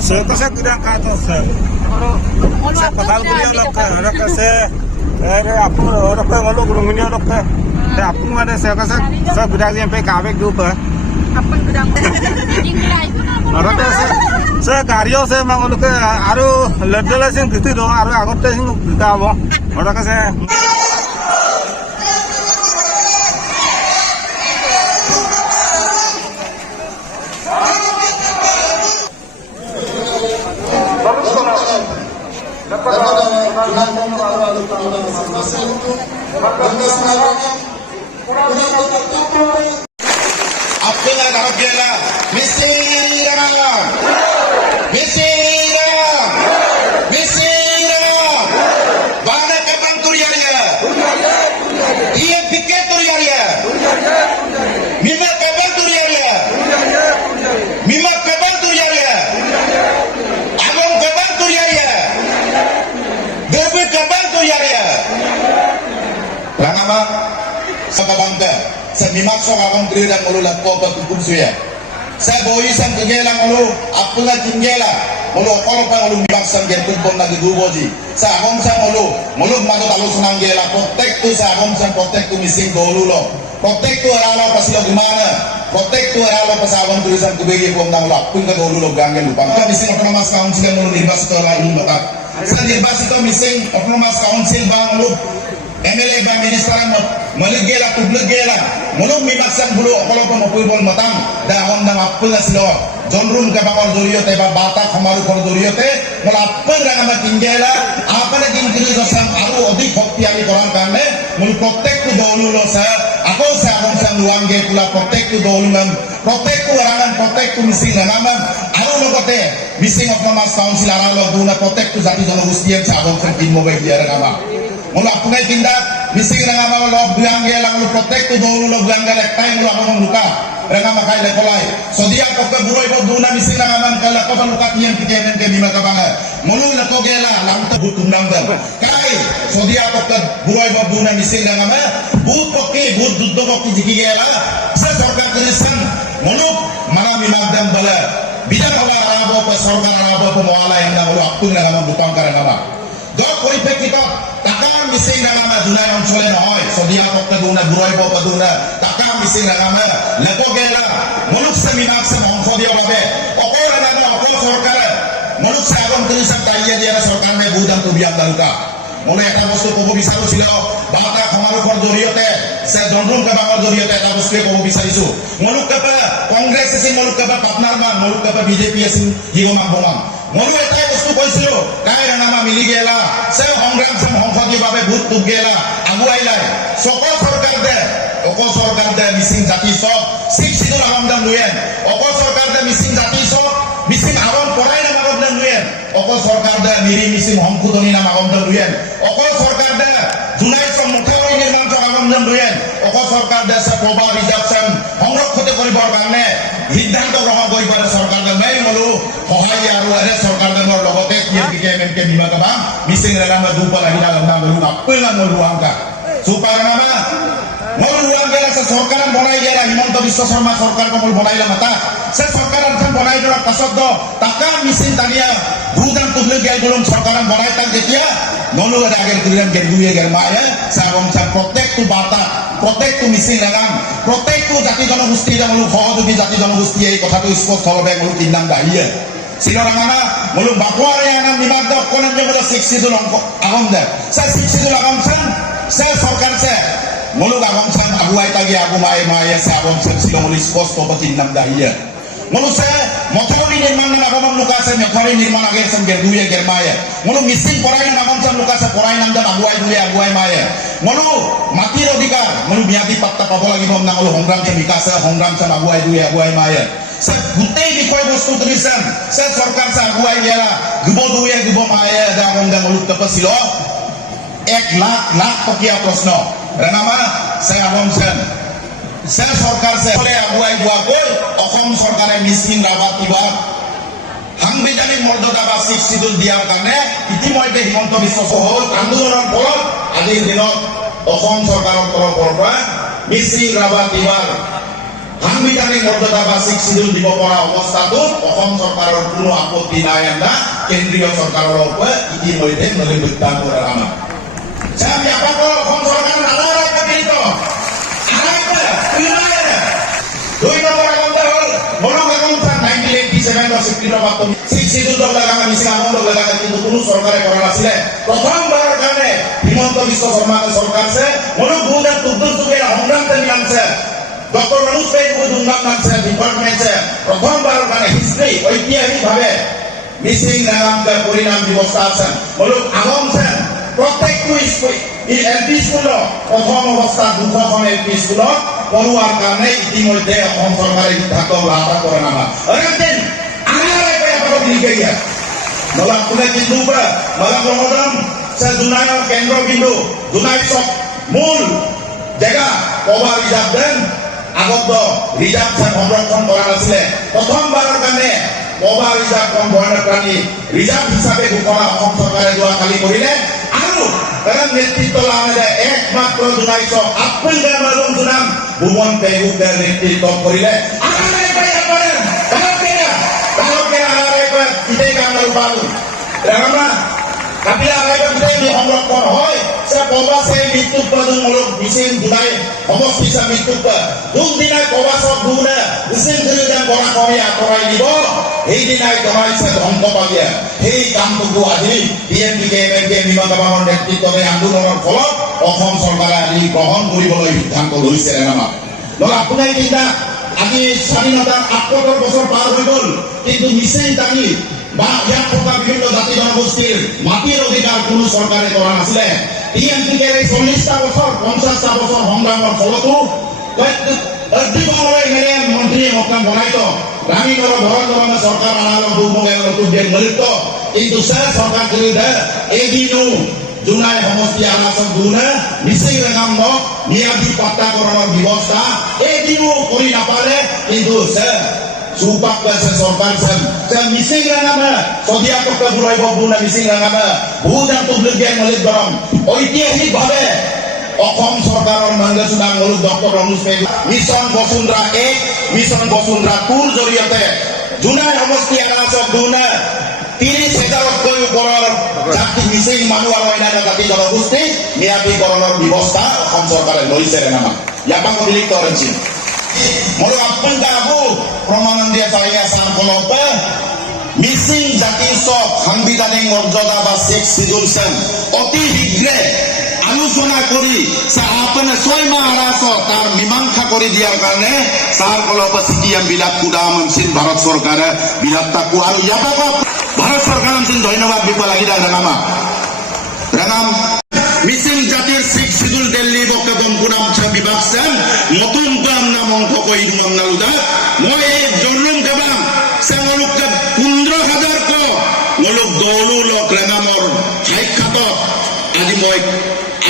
Suto siya gudang kato sir. Sa patal gudi ang lokka, lokka sa Ere apu lokka ngolo gudung ini lokka. Sa apu mana sa kasa sa gudang siya pe kawe gupa. Apu gudang. Narata sa sa karyo sa mga lokka aru ladala siya gitu do aru agotte siya gitu abo. Lokka sa Oh! విధానంలో ఆధారాలు కావడానికి nimakso akong grida mulu lakko pa kukumsuya sa boyisan kagela mulu na tinggela. mulu koro pa mulu nimaksan gerkun pon na guduboji sa akong sa mulu mulu mato talo sunang gela protect sa akong sa protect mising missing ulo. protect to aralo pasilo gimana? Protect to aralo pasawan tulisan kubigi pon na mulu Kung ka golulo gangen upang ka missing autonomous council mulu kan, nirbasito la imbata sa nirbasito missing autonomous council bang mulu MLA ba ministran mo maligela tubligela mulong mimaksan bulo okolo pa mapuibol matang dahon ng apel na silo jonrum ka ba kor duriyote ba bata kamaru kor duriyote mula apel na nga tinggela apa na gingkili ko sa aru odik hokti ali koran kame mul protek ku dolu lo sa ako sa akong sa luangge pula protek ku dolu ngam protek ku arangan protek ku mising na naman aru lo kote mising council aralo duna protek ku jati jono gustiyan sa akong sa mo ba iya nama mula punay tindak mising na nga mga loob bilangge lang lo protect to do lo bilangge lek time lo ako luka nga makay le kolay so dia ko ka buroy ko duna mising na nga man kala ko luka tiyang tikemen ke di makabanga mulu na ko gela lang to butung number kay so dia ko ka buroy ko duna mising na nga ma but ko ke মিচিং নাগামে জোনাই অঞ্চলে নহয়। চদিয়া পক্কা দুনা বুঢ়াই পক্কা দুনা টাকা মিচিং নাগামে লেপগেলা মনুষ্য মীমাংসা সংসদীয় বাবে অকল নাগামে অকল চৰকাৰে মনুষ্য আগম কৰি চাপ তাইয়া দিয়া চৰকাৰে বহুত দাম তুবিয়াম তালুকা। মই এটা বস্তু ক'ব বিচাৰিছিল বাৰ্তা সমাৰোহৰ জৰিয়তে দণ্ডুম কাবাঙৰ জৰিয়তে এটা বস্তুৱে ক'ব বিচাৰিছো। মলুক কাপা কংগ্ৰেছ আছিল মলুক কাপা পাটনাৰ মা মলুক কাপা বিজেপি আছিল হিগমাং বমাং ময়ো এটাই কৈছিলো কাই ৰঙামা মিলি গেলা সে সংগ্ৰাম সে সংসদীয় বাবে ভোট টুক গেলা, আগুৱাই লাই চকল চৰকাৰ দে, অকল চৰকাৰ দে, মিচিং জাতি চব চিক চিদুল আলমদান লুয়েন অকল চৰকাৰ দে, মিচিং জাতি চব মিচিং আলম পৰাই নাম আগমদান লুয়েন অকল চৰকাৰ দে, মিৰি মিচিং সংশোধনী নাম আগমদান লুয়েন অকল চৰকাৰ দে, জুলাই চব মুখ্যমন্ত্ৰী নিৰ্মাণ চক লুয়েন অকল হিমন্ত বিশ্ব শৰ্মা চৰকাৰ কমল মাতা সে বনাই দিয়াৰ পাছত টাকা মিচিং তানিয়া ভূদান বনাই তাক যেতিয়া নলু আগের বার্তা প্রত্যেকটো মিচিং নাগাম প্রত্যেকটো জাতি জনগোষ্ঠী মূল সহযোগী জাতি জনগোষ্ঠী এই কথাটো স্পষ্টভাৱে মূল তিননাম দাহিয়ে সিলরাঙানা মূল বাপুয়ারে আনাম নিমাদ্দ অকনাম যে বলে শিক্ষিতুল অঙ্ক আগম দে। সে শিক্ষিতুল আগম চান সে সরকার সে মূলক আগম চান আগুয়াই তাগি আগু মায়ে মায়ে সে আগম চান শিলমূল স্পষ্ট তিননাম দাহিয়ে Mulu saya motori nirman na agam luka sa motori nirman agir sa gerduya germaya. Mulu missing korai na agam sa luka sa korai nang dan aguay duya patta pato lagi bom nang ulo hongram sa mikasa hongram sa aguay duya aguay maya. Sa gutay di koy bostu tulisan sa sarkar sa aguay yara gubo duya gubo maya da hongram ulut kapasilo. এক লাখ লাখ টকীয়া প্ৰশ্ন ৰাণামা চাই আগমচেন সে সরকার সে বলে আগুয়াই যোৱাকৈ অসম চৰকাৰে মিচিং ৰাভা কিবা সাংবিধানিক মৰ্যাদা বা স্বীকৃতি দিয়াৰ কাৰণে ইতিমধ্যে হিমন্ত বিশ্ব শৰ্মাৰ আন্দোলনৰ ফলত আজিৰ দিনত অসম চৰকাৰৰ তৰফৰ পৰা মিচিং ৰাভা কিবাৰ সাংবিধানিক মৰ্যাদা বা ছিক্স চিডিউল দিব পৰা অৱস্থাটোত অসম চৰকাৰৰ কোনো আপত্তি নাই এটা কেন্দ্ৰীয় চৰকাৰৰ ওপৰত ইতিমধ্যে নলি প্ৰত্যাহাৰ কৰাৰ আমাৰ অসম চৰকাৰ হ'ল মনক একাউণ্ট নাইনটিন এইটি স্বীকৃত লগা নিচিনা আমল দল কিন্তু কোনো চৰকাৰে কৰা নাছিলে। কাৰণে ব্যৱস্থা আছে মূলক স্কুল এল পি স্কুলত পঢ়োৱাৰ কাৰণে ইতিমধ্যে অসম চৰকাৰে সিদ্ধান্ত লাভ কৰে নামা অৰেদিন আনাৰ গিয়া malah punya pintu ba malah Ramadan dunai kendro pintu dunai sok mul জায়গা কবা রিজার্ভ দেন। আগত রিজার্ভ সংরক্ষণ করা নাছিলে প্ৰথমবাৰৰ কাৰণে কবা ৰিজাৰ্ভ কম বন্যপ্ৰাণী ৰিজাৰ্ভ হিচাপে ঘোষণা অসম চৰকাৰে যোৱাকালি কৰিলে। আৰু এজন নেতৃত্ব লাভে একমাত্ৰ জোনাইছ আপেল গামালুম জোনাম ভুৱন পেগুকে নেতৃত্ব কৰিলে। আনাৰে কাপিলা যদি সংৰক্ষণ হয়, সে কবাসে মৃত্যু উৎপাদনমূলক মিছিল জুলাই সমষ্টি সে মৃত্যু যোনদিনাই কবাসক দুনে মিছিল ধৰি যেন বৰা কৰি আঁতৰাই দিব সেইদিনাই জনাইছে ধ্বংস পালিয়ে। সেই কামটুকু আজি D M P K M M K মীমাংসা বাহৰ নেতৃত্বত এই আন্দোলনৰ ফলত অসম চৰকাৰে আজি গ্ৰহণ কৰিবলৈ সিদ্ধান্ত লৈছে ৰামা নহ'লে আপোনাৰ চিন্তা আজি স্বাধীনতাৰ আঠসত্তৰ বছৰ পাৰ হৈ গ'ল, কিন্তু মিচিং দাঙি বা ইয়াত থকা বিভিন্ন জাতি জনগোষ্ঠীৰ মাটিৰ অধিকাৰ কোনো চৰকাৰে কৰা নাছিলে। টি এম পি কে চল্লিছটা বছৰ পঞ্চাছটা বছৰ সংগ্ৰামৰ ফলতো অধিকমলৈ মেলে মন্ত্ৰীয়ে মকান বনাইতো। গ্রামীণৰ ঘৰৰ ধৰণে চৰকাৰ আনাৰ দুমুখে নতুন দেশ নৃত্য কিন্তু সে চৰকাৰ বিৰুদ্ধে এদিনো জোনাই সমষ্টি আনাচক দুনে মিচিং ৰেগামক ম্যাদী পাট্টাকৰণৰ ব্যৱস্থা এদিনো কৰি sumpah kuasa sorban sam sam mising lang ama Sadiya টকা ঘূৰাইব বুনা মিচিং ৰাঙামা বহুদান তুবলিক জ্ঞান মলিক গৰম ঐতিহাসিকভাৱে অসম চৰকাৰৰ মাংগাচুনা মলুক ডক্টৰ অনুজ পেগু মিছন বসুন্ধৰা এক মিছন বসুন্ধৰা টুৰ জৰিয়তে জোনাই সমষ্টি আনাচক দুনা ত্ৰিশ হাজাৰতকৈ ওপৰৰ জাতি মিচিং মানুহ আৰু অন্যান্য জাতি জনগোষ্ঠী ম্যাদীকৰণৰ ব্যৱস্থা অসম চৰকাৰে লৈছে ৰেঙামা ইয়াৰ পৰা অতিৰিক্ত ৰঞ্জিত Mulu apun kabu প্রমাণ দিয়ে তারিয়া সান কলপে মিসিং জাতি সব সাংবিধানিক মর্যাদা বা সিজুল সেন অতি শীঘ্ৰে আলোচনা কৰি আপনে ছয় মাহ আৰাছ তাৰ মীমাংসা কৰি দিয়াৰ কাৰণে চাৰ কলপে চিটিএম বিলাক কুদা মানছিল ভাৰত চৰকাৰে বিৰাট তাকো আৰু ইয়াৰ পৰা ভাৰত চৰকাৰ ধন্যবাদ দিব লাগিলে ৰেঙামা ৰেঙাম মিচিং জাতিৰ শিখ শিডুল দিল্লী বকে বম্পুনাম বিভাগ সেন নতুন কাম নাম অংশ মই এই জৰুম কেবাম চেঙলুকে পোন্ধৰ হাজাৰ ক। মলুক দৌলু লক ৰেঙামৰ সাক্ষাতত আজি মই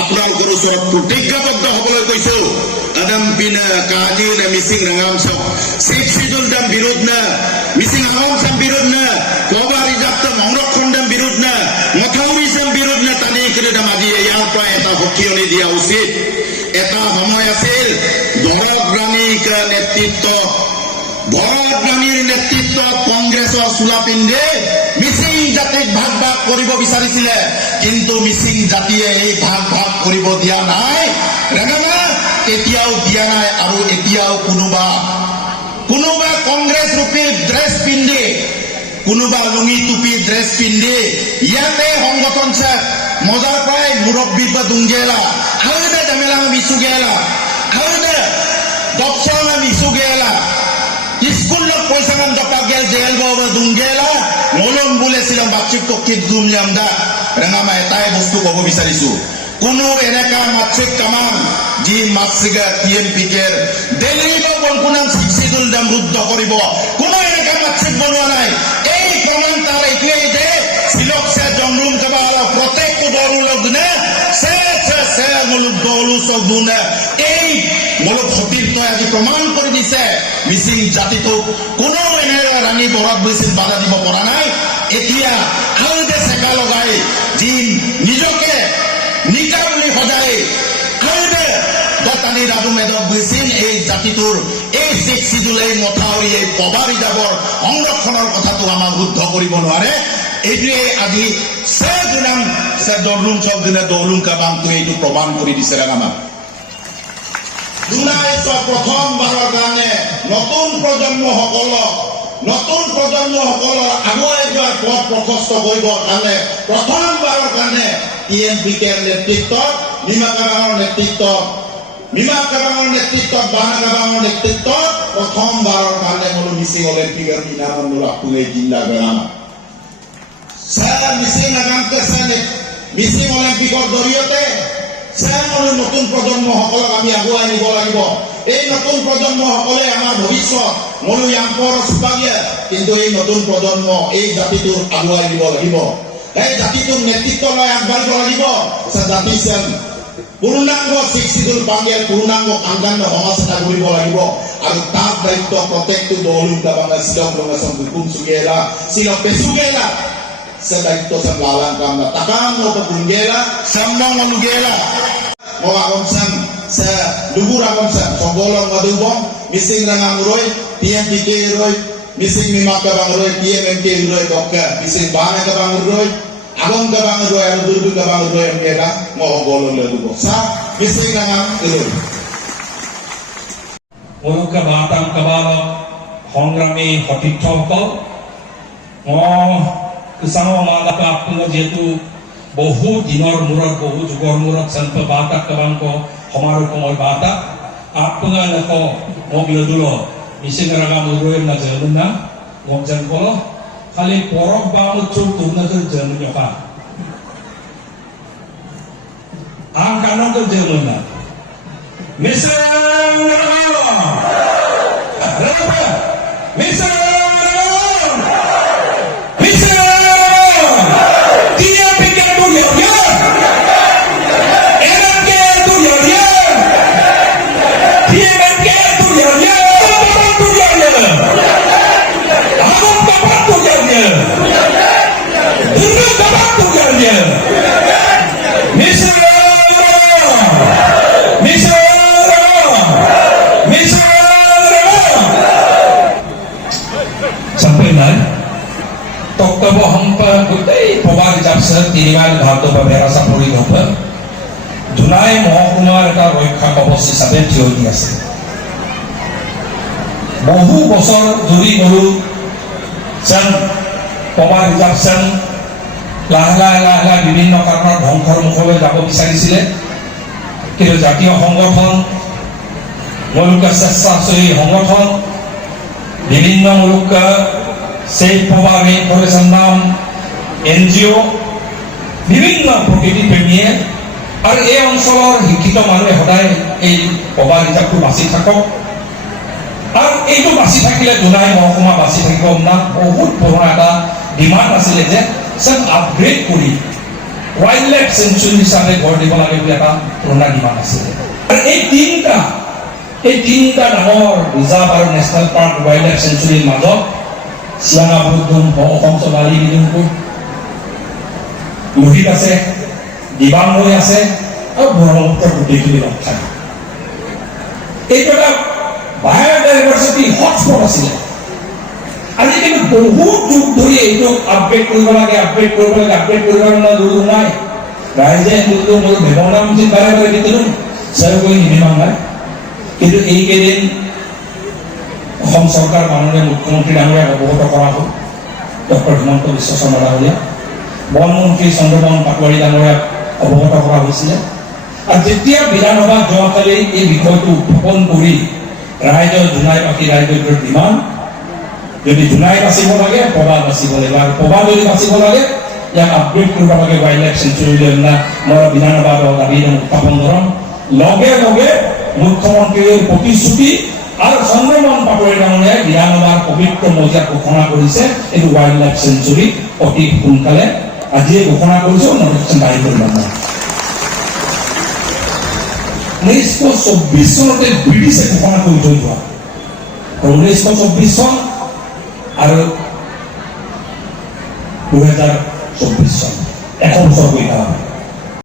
আপোনালোকৰ ওচৰত প্ৰতিজ্ঞাবদ্ধ হ'বলৈ কৈছো। আদাম পিনে কাজি নে মিচিং ৰেঙাম চাম। শিখ শিডুল দাম বিৰোধ নে? মিচিং আহম চাম বিৰোধ নে? কবা ৰিজাৰ্ভ সংৰক্ষণ দাম বিৰোধ নে? মথাউৰি চাম বিৰোধ নে? টানি কৰি দাম আজি ইয়াৰ পৰা এটা সকিয়নি দিয়া উচিত। এটা সময় আছিল ৰাণীক নেতৃত্ব ভৰত ৰাণীৰ নেতৃত্বত কংগ্ৰেছৰ মিচিং জাতিক ভাগ ভাগ কৰিব বিচাৰিছিলে। কিন্তু মিচিং জাতিয়ে এই ভাগ ভাগ কৰিব দিয়া নাই। ৰেঙামা এতিয়াও দিয়া নাই আৰু এতিয়াও কোনোবা কোনোবা কংগ্ৰেছ ৰূপী ড্ৰেছ পিন্ধি, কোনোবা লুঙি টুপি ড্ৰেছ পিন্ধি, ইয়াতে সংগঠন চে মজাৰ পাই মুৰব্বী বা দুংগেলা আৰু দে জামেলা মিচুগেলা আৰু দে দপচা মিচুগেলা স্কুলত পয়সা মান টকা গেল জেল বাবা দুংগেলা মলম বলেছিলাম বাচ্চিক টকিত জুম জামদা ৰেঙামা এটাই বস্তু ক'ব বিচাৰিছো কোনো এনেকা মাতৃক কামান যি মাতৃকা টি এম পি কেৰ দিল্লী বা বংকুনাম চিক্সিদুল দাম ৰুদ্ধ কৰিব কোনো এনেকা মাতৃক বনোৱা নাই এই প্ৰমাণ তাৰ এইটোৱেই যে জংৰুম কাবা অলপ প্ৰত্যেকটো দৰু লগ নে চে চে মুলুক দৌলু চক দুনে এই নিজকে নিকা বুলি সজাই আদি ৰাজু গৈছিল এই জাতিটোৰ এই শেখ চিদুল, এই মথাউৰি এই সংৰক্ষণৰ কথাটো আমাক শুদ্ধ কৰিব নোৱাৰে। এইটোৱে আজি চে গুণাং চে দৰলুং চব দিনে দৰলুং কাবাংটো এইটো প্ৰমাণ কৰি দিছে আমাক জুলাই প্ৰথমবাৰৰ কাৰণে নতুন প্ৰজন্মসকলক, নতুন প্ৰজন্মসকলৰ আগুৱাই যোৱাৰ পথ প্ৰশস্ত কৰিবৰ কাৰণে প্ৰথমবাৰৰ কাৰণে টি এম পি কেৰ নেতৃত্বত, নিমা কাবাঙৰ নেতৃত্বত, নিমা কাবাঙৰ নেতৃত্বত বানা কাবাঙৰ নেতৃত্বত প্ৰথমবাৰৰ কাৰণে বোলো মিচিং অলিম্পিকৰ দিনাখন আপুঙে জিন্দা বেৰামা স্যার মিচিং আগামতে স্যার মিচিং অলিম্পিকৰ জৰিয়তে স্যাৰ আৰু নতুন প্ৰজন্মসকলক আমি আগুৱাই নিব লাগিব। এই নতুন প্ৰজন্মসকলে আমাৰ ভৱিষ্যত মনো ইয়াম্পৰ চোপাগীয়া কিন্তু এই নতুন প্ৰজন্ম এই জাতিটোক আগুৱাই নিব লাগিব। এই জাতিটোক নেতৃত্ব লৈ আগবাঢ়িব লাগিব। জাতি স্যাৰ পূৰ্ণাংগ শিক্ষিতুল পাংগেৰ পূৰ্ণাংগ কাংকাণ্ড সমাজ এটা কৰিব লাগিব। আৰু তাৰ দায়িত্ব প্ৰত্যেকটো দৌলুকা বাংলা শিলক ৰঙাচন বুকুম চুগেৰা শিলক পেচুগেৰা sa daito sa lalang kam na takang mo pa bunggela samnong mo lugela mo akong sam sa lubur akong sam songgolong madubong mising rangang roy TMPK roy mising mima ka bang roy TMMK roy dokka mising bana ka bang roy agong ka bang roy aro durdu ka bang roy ang kera mo golong le dubo sa mising rangang roy অনুকা বাতাম কাবাল সংগ্ৰামী সতীৰ্থসকল মই কুচাঙৰ মালাকা আপোনালোক যিহেতু বহু দিনৰ মূৰত, বহু যুগৰ মূৰত চেল্প বাৰ্তা কাবাংক সমাৰোহ মই বাৰ্তা আপোনালোক মোক লদুল মিচিং ৰাগা মুৰুৱে না জেনুনা মোক যেন কল, খালি পৰক বা মুচু তুমনাজৰ জেনুনকা আং কানক জেনুনা মিচিং ৰাগা Raga! বক্তব্য সম্পাদন গোটেই প্ৰবাদ জাপছে তিনিমাইল ঘাটৰ বা বেৰাচা পৰি নহয় ধুনাই মহকুমাৰ এটা ৰক্ষা কবচ হিচাপে থিয় দি আছে বহু বছৰ ধৰি গৰু চেন প্ৰবাদ জাপছেন লাহে লাহে লাহে লাহে বিভিন্ন কাৰণত ধ্বংসৰ মুখলৈ যাব বিচাৰিছিলে কিন্তু জাতীয় সংগঠন মৌলিক স্বেচ্ছাচাৰী সংগঠন বিভিন্ন মুৰুক সেই প্রভা মেইন ফাউন্ডেশন নাম এনজিও বিভিন্ন প্রকৃতি প্ৰেমীয়ে আৰু এই অঞ্চলৰ শিক্ষিত মানুহে সদায় এই প্ৰভা ৰিজাৰ্ভটো বাচি থাকক। আৰু এইটো বাচি থাকিলে জোনাই মহকুমা বাচি থাকিব। না, বহুত পুৰণা এটা ডিমাণ্ড আছিলে যে চেন আপগ্ৰেড কৰি ৱাইল্ড লাইফ চেঞ্চুৰী হিচাপে গঢ় দিব লাগে বুলি এটা পুৰণা ডিমাণ্ড আছিলে। আৰু এই তিনিটা এই তিনিটা ডাঙৰ ৰিজাৰ্ভ আৰু নেশ্যনেল পাৰ্ক ৱাইল্ড লাইফ চেঞ্চুৰীৰ মাজত অসম চলালী বিদুমপুৰ লোহিত আছে দিবাং নৈ আছে আৰু ব্ৰহ্মপুত্ৰ গোটেইখিনি লগ থাকে এইটো এটা বায়'ডাইভাৰ্চিটি হটস্পট আছিলে আজি কিন্তু বহুত যুগ ধৰি এইটোক আপগ্ৰেড কৰিব লাগে আপগ্ৰেড কৰিব লাগে আপগ্ৰেড কৰিব লাগে দূৰ নাই ৰাইজে কিন্তু মোৰ ভেৱনা মুঠি বাৰে বাৰে দিছিলোঁ চেৰ কৰি নিবিমাং নাই কিন্তু এইকেইদিন অসম চৰকাৰ মাননীয় মুখ্যমন্ত্ৰী ডাঙৰীয়াক অৱগত কৰা হ'ল ডক্টৰ হিমন্ত বিশ্ব শৰ্মা ডাঙৰীয়া বনমন্ত্ৰী চন্দ্ৰমোহন পাটোৱাৰী ডাঙৰীয়াক অৱগত কৰা হৈছিলে। আৰু যেতিয়া বিধানসভাত যোৱাকালি এই বিষয়টো উত্থাপন কৰি ৰাইজৰ জোনাইবাসী ৰাইজৰ ডিমাণ্ড, যদি জোনাই বাচিব লাগে, পবা বাচিব লাগিব আৰু পবা যদি বাচিব লাগে, ইয়াক আপগ্ৰেড কৰিব লাগে ৱাইল্ড লাইফ চেঞ্চুৰীলৈ না মই বিধানসভাত দাবি উত্থাপন কৰম লগে লগে মুখ্যমন্ত্ৰীৰ প্ৰতিশ্ৰুতি আৰু চন্দ্ৰমোহন পাটোৱাৰী ডাঙৰীয়াই বিধানসভাৰ পবিত্ৰ মজিয়াত ঘোষণা কৰিছে, এইটো ৱাইল্ড লাইফ চেঞ্চুৰী অতি সোনকালে। আজিয়ে ঘোষণা কৰিছো নটিফিকেশ্যন জাৰি কৰিব মই। ঊনৈছশ চৌব্বিছ চনতে ব্ৰিটিছে ঘোষণা কৰি থৈ যোৱা ঊনৈছশ চৌব্বিছ চন আৰু দুহেজাৰ চৌব্বিছ চন, এশ বছৰ